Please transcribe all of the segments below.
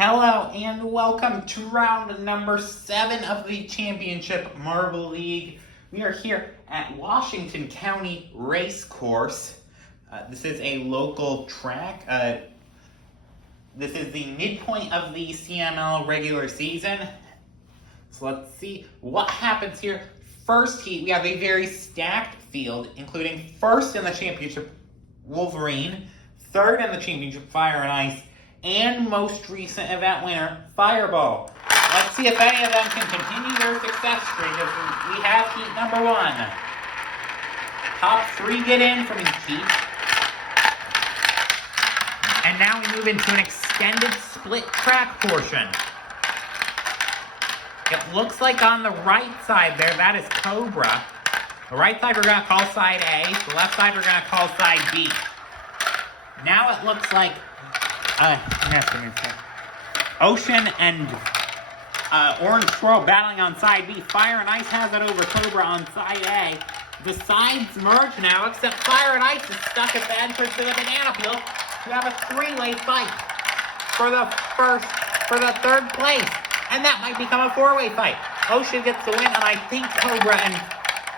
Hello and welcome to round number 7 of the Championship Marble League. We are here at Washington County Racecourse. This is a local track. This is the midpoint of the CML regular season. So let's see what happens here. First heat, we have a very stacked field, including first in the championship, Wolverine, third in the championship, Fire and Ice, and most recent event winner, Fireball. Let's see if any of them can continue their success streak as we have heat number 1. Top 3 get in from each heat. And now we move into an extended split track portion. It looks like on the right side there, that is Cobra. The right side we're going to call side A. The left side we're going to call side B. Now it looks like Ocean and Orange Swirl battling on side B. Fire and Ice has it over Cobra on side A. The sides merge now, except Fire and Ice is stuck at the entrance to the Banana Peel to have a 3-way fight for the third place. And that might become a 4-way fight. Ocean gets the win, and I think Cobra and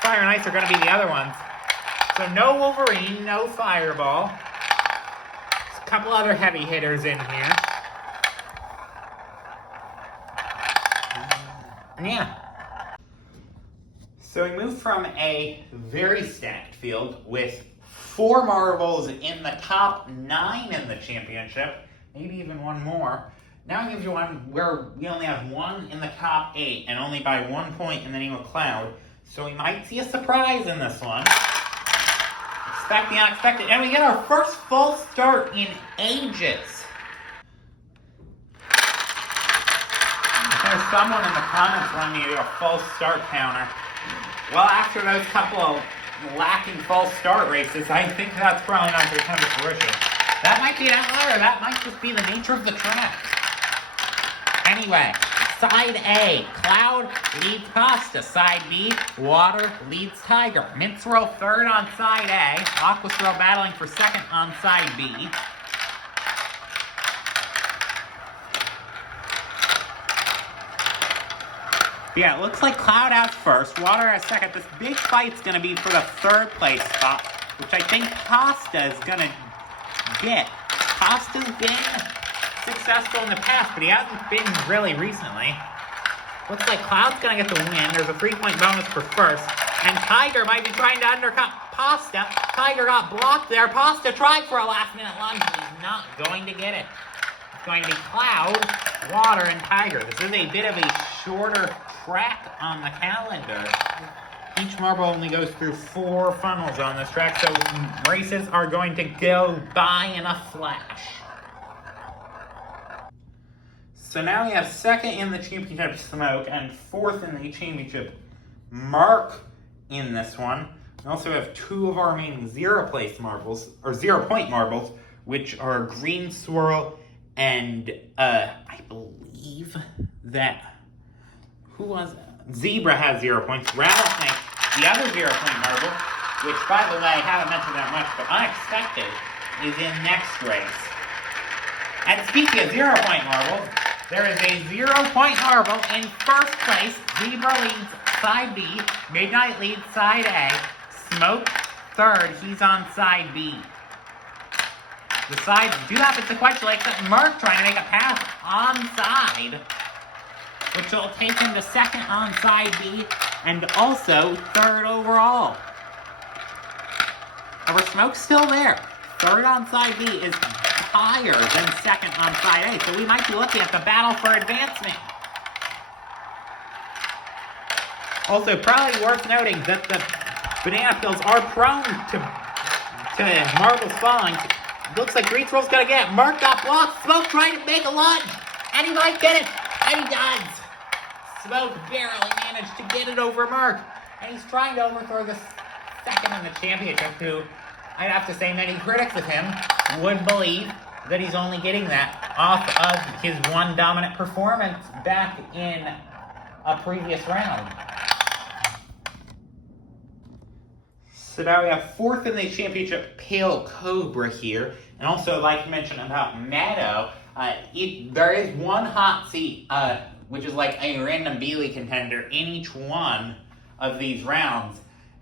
Fire and Ice are going to be the other ones. So no Wolverine, no Fireball. There's a couple other heavy hitters in here. Yeah. So we move from a very stacked field with 4 marbles in the top 9 in the championship, maybe even one more. Now it gives you one where we only have 1 in the top 8 and only by 1 point in the name of Cloud. So we might see a surprise in this one. Expect the unexpected. And we get our first false start in ages. There's someone in the comments wanting me to do a false start counter. Well, after those couple of lacking false start races, I think that's probably not going to come to fruition. That might be an outlier. That might just be the nature of the track. Anyway, side A, Cloud leads Pasta. Side B, Water leads Tiger. Mint Swirl third on side A. Aqua Swirl battling for second on side B. Yeah, it looks like Cloud has first, Water has second. This big fight's going to be for the 3rd place spot, which I think Pasta is going to get. Pasta's been successful in the past, but he hasn't been really recently. Looks like Cloud's going to get the win. There's a 3-point bonus for first. And Tiger might be trying to undercut Pasta. Tiger got blocked there. Pasta tried for a last-minute lunge, but he's not going to get it. It's going to be Cloud, Water, and Tiger. This is a bit of a shorter track on the calendar. Each marble only goes through 4 funnels on this track, so races are going to go by in a flash. So now we have 2nd in the championship, Smoke, and 4th in the championship, Mark, in this one. We also have 2 of our main 0-point marbles, which are Green Swirl and I believe that Zebra has 0 points. Rattlesnake, the other 0-point marble, which, by the way, I haven't mentioned that much, but unexpected, is in next race. And speaking of 0-point marbles, there is a 0-point marble in first place. Zebra leads side B. Midnight leads side A. Smoke third. He's on side B. The sides do happen sequentially, except Mark trying to make a pass on side, which will take him to 2nd on side B, and also 3rd overall. However, Smoke's still there. 3rd on side B is higher than 2nd on side A, so we might be looking at the battle for advancement. Also, probably worth noting that the Banana Peels are prone to marbles falling. Looks like Green Swirl's gonna get it. Mark got blocked. Smoke trying to make a lunge, and he might get it, and he does. Smoke barely managed to get it over Mark, and he's trying to overthrow the 2nd in the championship, who I'd have to say many critics of him would believe that he's only getting that off of his 1 dominant performance back in a previous round. So now we have 4th in the championship, Pale Cobra here. And also, like I mentioned about Meadow, There is one hot seat, which is like a random B-League contender in each one of these rounds.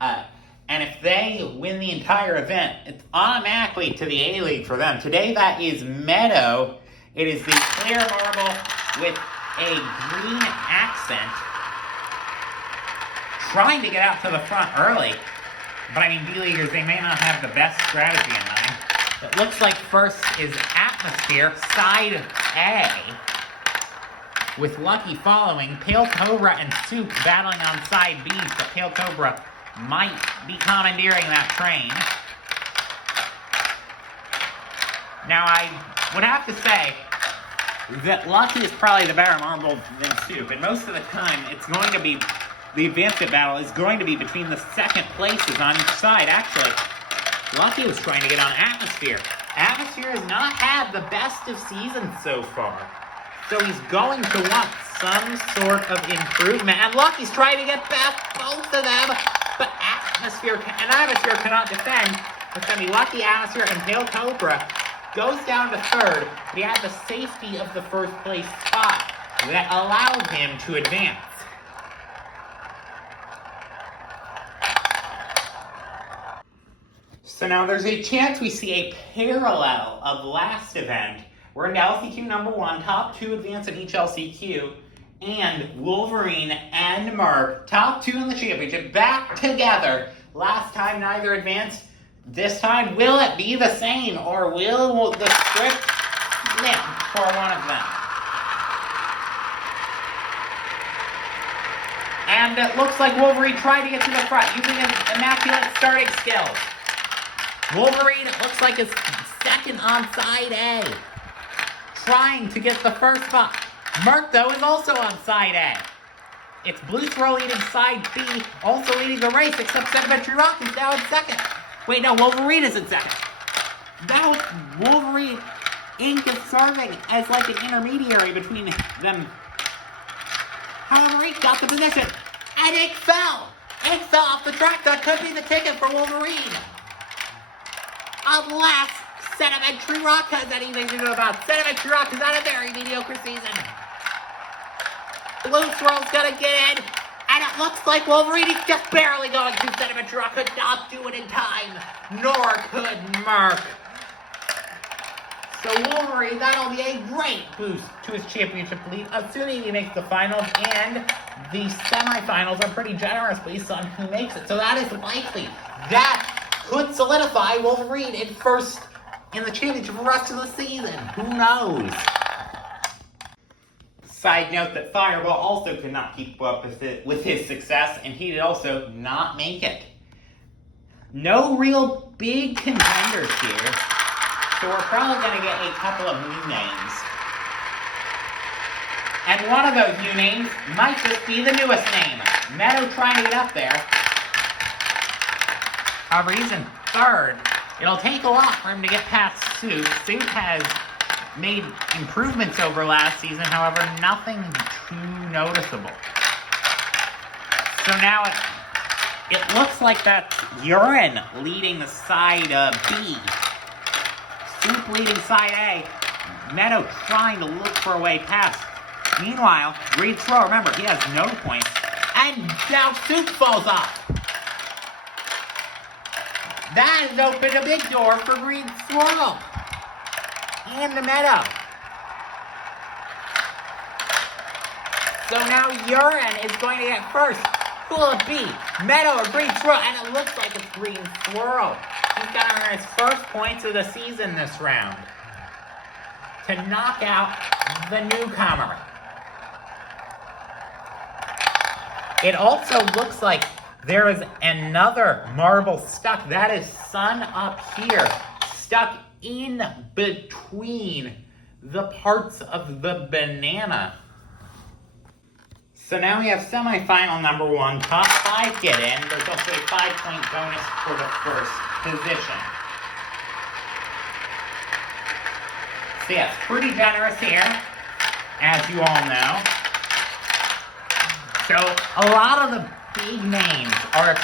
And if they win the entire event, it's automatically to the A-League for them. Today that is Meadow. It is the clear marble with a green accent. Trying to get out to the front early. But I mean, B-Leaguers, they may not have the best strategy in mind. It looks like first is Atmosphere, side A. With Lucky following, Pale Cobra and Soup battling on side B, but Pale Cobra might be commandeering that train. Now, I would have to say that Lucky is probably the better marble than Soup, and most of the time, it's going to be, the advancement battle is going to be between the second places on each side. Actually, Lucky was trying to get on Atmosphere. Atmosphere has not had the best of seasons so far, so he's going to want some sort of improvement, and Lucky's trying to get back both of them. But Atmosphere cannot defend. It's going to be Lucky, Atmosphere, and Pale Cobra. Goes down to third, but he had the safety of the first place spot that allowed him to advance. So now there's a chance we see a parallel of last event. We're into LCQ number 1, top 2 advance in each LCQ. And Wolverine and Mark, top 2 in the championship, back together. Last time neither advanced. This time, will it be the same, or will the script flip for one of them? And it looks like Wolverine tried to get to the front using his immaculate starting skills. Wolverine, it looks like, is second on side A, trying to get the first spot. Merc, though, is also on side A. It's Blue Swirl leading side B, also leading the race, except Sedimentary Rock is now in second. Wait, no, Wolverine is in second. Now, Wolverine Inc. is serving as like an intermediary between them. However, Inc. got the position, and Inc. fell. Inc. fell off the track. That could be the ticket for Wolverine. Unless Sedimentary Rock has anything to do about it. Sedimentary Rock has had a very mediocre season. Blue Swirl's gonna get in, and it looks like Wolverine is just barely going to. Sedimentary Rock could not do it in time, nor could Mark. So Wolverine, that'll be a great boost to his championship lead, assuming he makes the finals, and the semifinals are pretty generous based on who makes it. So that is likely. That could solidify Wolverine in first in the championship for the rest of the season. Who knows? Side note that Fireball also could not keep up with his success, and he did also not make it. No real big contenders here, so we're probably going to get a couple of new names. And one of those new names might just be the newest name. Meadow trying to get up there. However, he's in third. It'll take a lot for him to get past Soup. Soup has made improvements over last season, however, nothing too noticeable. So now it looks like that's Urine leading the side B. Soup leading side A. Meadow trying to look for a way past. Meanwhile, Green Swirl, remember, he has no points. And now Soup falls off. That has opened a big door for Green Swirl. And the Meadow. So now Urine is going to get first. Who will it be? Meadow or Green Swirl? And it looks like it's Green Swirl. He's going to earn his first points of the season this round to knock out the newcomer. It also looks like there is another marble stuck. That is Sun up here, stuck in between the parts of the banana. So now we have semifinal number 1. Top 5 get in. There's also a 5-point bonus for the first position. So yes, pretty generous here, as you all know. So a lot of the big names are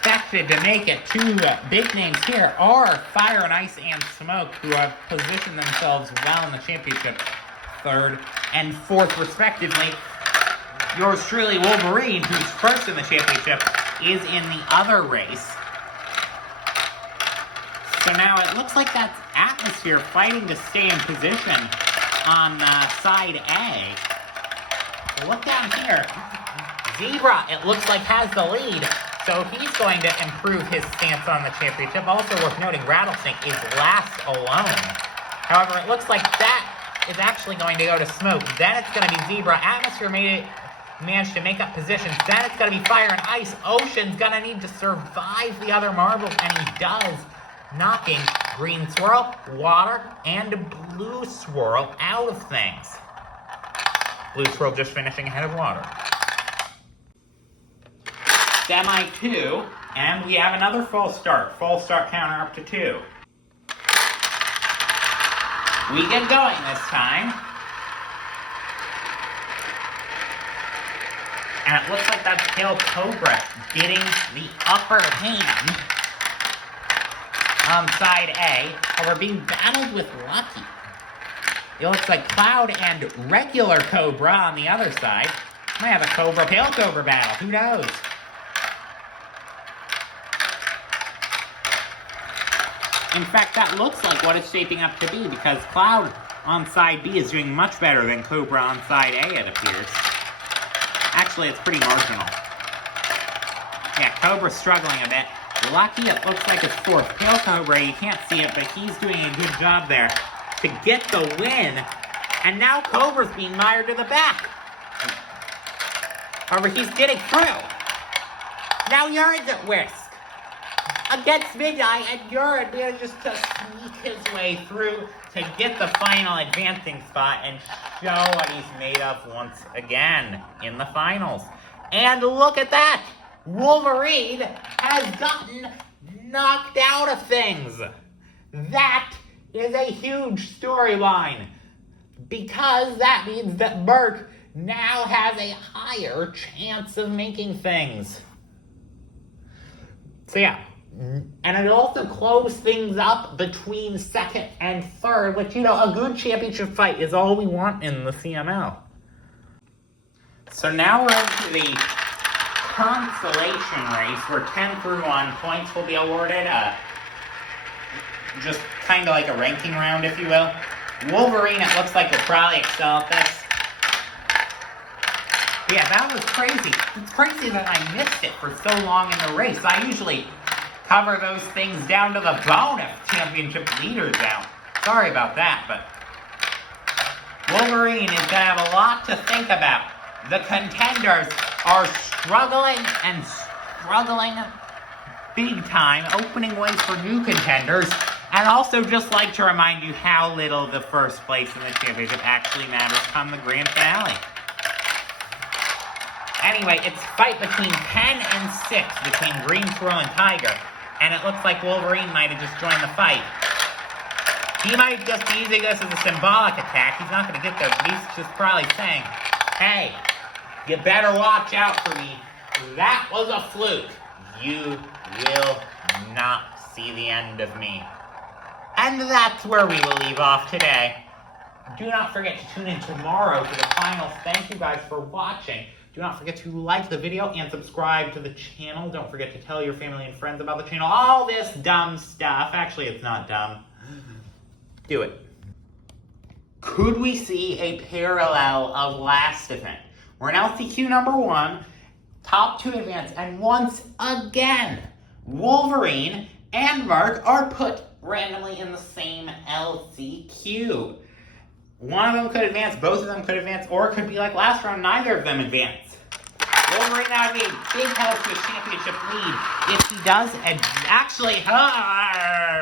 expected to make it. Two big names here are Fire and Ice and Smoke, who have positioned themselves well in the championship, 3rd and 4th respectively. Yours truly, Wolverine, who's 1st in the championship, is in the other race. So now it looks like that's Atmosphere fighting to stay in position on side A. Look down here. Zebra, it looks like, has the lead, so he's going to improve his stance on the championship. Also worth noting, Rattlesnake is last alone. However, it looks like that is actually going to go to Smoke. Then it's going to be Zebra. Atmosphere managed to make up positions. Then it's going to be Fire and Ice. Ocean's going to need to survive the other marbles, and he does, knocking Green Swirl, Water, and Blue Swirl out of things. Blue Swirl just finishing ahead of Water. Semi 2, and we have another false start. False start counter up to 2. We get going this time. And it looks like that's Tail Cobra getting the upper hand on side A. However, being battled with Lucky. It looks like Cloud and regular Cobra on the other side. Might have a Cobra, Tail Cobra battle. Who knows? In fact, that looks like what it's shaping up to be, because Cloud on side B is doing much better than Cobra on side A, it appears. Actually, it's pretty marginal. Yeah, Cobra's struggling a bit. Lucky, it looks like it's 4th. Tail Cobra, you can't see it, but he's doing a good job there to get the win. And now Cobra's being mired to the back. However, he's getting through. Now Urine's at risk against Midnight, and Urine manages to sneak his way through to get the final advancing spot and show what he's made of once again in the finals. And look at that! Wolverine has gotten knocked out of things. That is a huge storyline, because that means that Merc now has a higher chance of making things. So yeah. And it also closed things up between 2nd and 3rd, which, you know, a good championship fight is all we want in the CML. So now we're into the consolation race, where 10 through 1 points will be awarded. Just kind of like a ranking round, if you will. Wolverine, it looks like, will probably excel at this. Yeah, that was crazy. It's crazy that I missed it for so long in the race. I usually cover those things down to the bone if championship leader's out. Sorry about that, but Wolverine is going to have a lot to think about. The contenders are struggling and struggling big time, opening ways for new contenders. And also just like to remind you how little the first place in the championship actually matters come the grand finale. Anyway, it's a fight between 10 and 6 between Green Swirl and Tiger. And it looks like Wolverine might have just joined the fight. He might just be using this as a symbolic attack. He's not going to get those, but he's just probably saying, hey, you better watch out for me. That was a fluke. You will not see the end of me. And that's where we will leave off today. Do not forget to tune in tomorrow for the finals. Thank you guys for watching. Do not forget to like the video and subscribe to the channel. Don't forget to tell your family and friends about the channel. All this dumb stuff. Actually, it's not dumb. Do it. Could we see a parallel of last event? We're in LCQ number 1, top 2 advance, and once again, Wolverine and Merc are put randomly in the same LCQ. One of them could advance, both of them could advance, or it could be like last round, neither of them advance. Wolverine now would be a big help to a championship lead if he does, and actually,